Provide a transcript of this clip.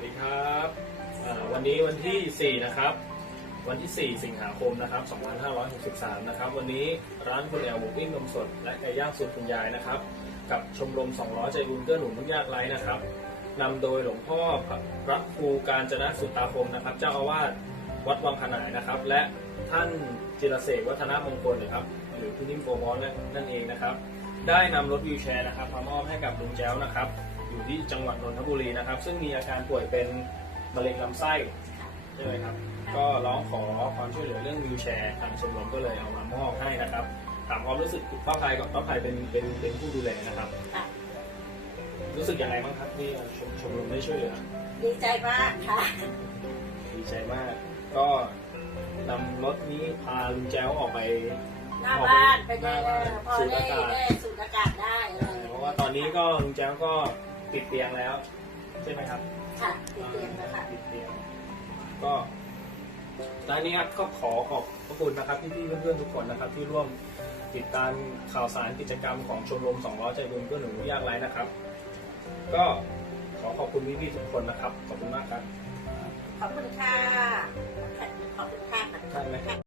วัสดีครับวันนี้วันที่ 4 นะครับ วันที่ 4 สิงหาคมนะครับ 2563 นะครับ วันนี้ร้านคุณแอลหมูปิ้งนมสด และไก่ย่างสูตรคุณยายนะครับ กับชมรม 200 ใจบุญเกื้อหนุนทุกยากไร้นะครับนำโดยหลวงพ่อพระครูการจนะสุตตาคมนะครับ เจ้าอาวาสวัดวังขนายนะครับ และท่านจิรเสกวัฒนมงคลนะครับ หรือพี่นิ่มโกมอนนั่นเองนะครับ ได้นำรถวีลแชร์นะครับมามอบให้กับลุงแจ้วนะครับ อยู่ที่จังหวัดนนทบุรีนะครับ ซึ่งมีอาการป่วยเป็นมะเร็งลำไส้ใช่ไหมครับ ก็ร้องขอความช่วยเหลือเรื่องวีลแชร์ทางชมรมก็เลยเอามามอบให้นะครับ ถามความรู้สึกป้าภัยกับป้าภัยเป็นเป็นเป็นผู้ดูแลนะครับค่ะรู้สึกยังไงบ้างครับที่ชมชมรมได้ช่วยเหลือดีใจมากค่ะ ดีใจมาก ก็นำรถนี้พาลุงแจ้วออกไปหน้าบ้านไปได้หน้าบ้านพอสูดได้อากาศได้ อย่างเพเงี้ราะยว่าตอนนี้ก็ลุงแจ้วก็ติดเตียงแล้ว ใช่ไหมครับค่ะติดเตียงแล้วค่ะ ติดเตียงก็ตอนนี้ครับก็ขอขอบพระคุณนะครับพี่ๆเพื่อนๆทุกคนนะครับ ที่ร่วมติดตามข่าวสารกิจกรรมของชมรม200ใจบุญเพื่อหนูยากไร้นะครับ ก็ขอขอบคุณพี่ๆทุกคนนะครับ ขอบคุณมากครับ ขอบคุณค่ะ ขอบคุณค่ะได้ไหม